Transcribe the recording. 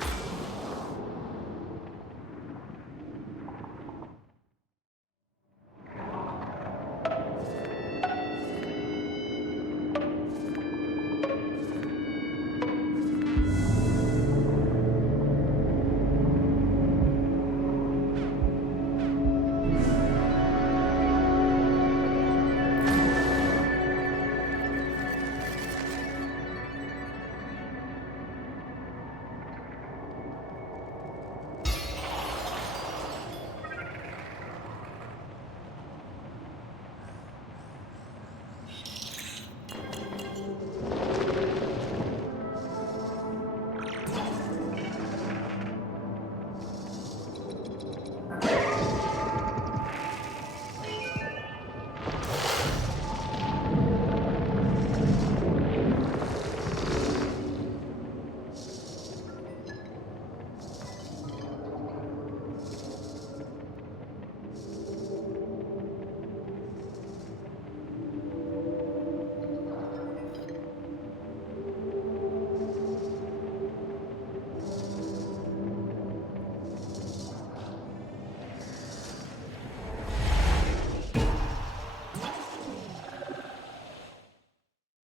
you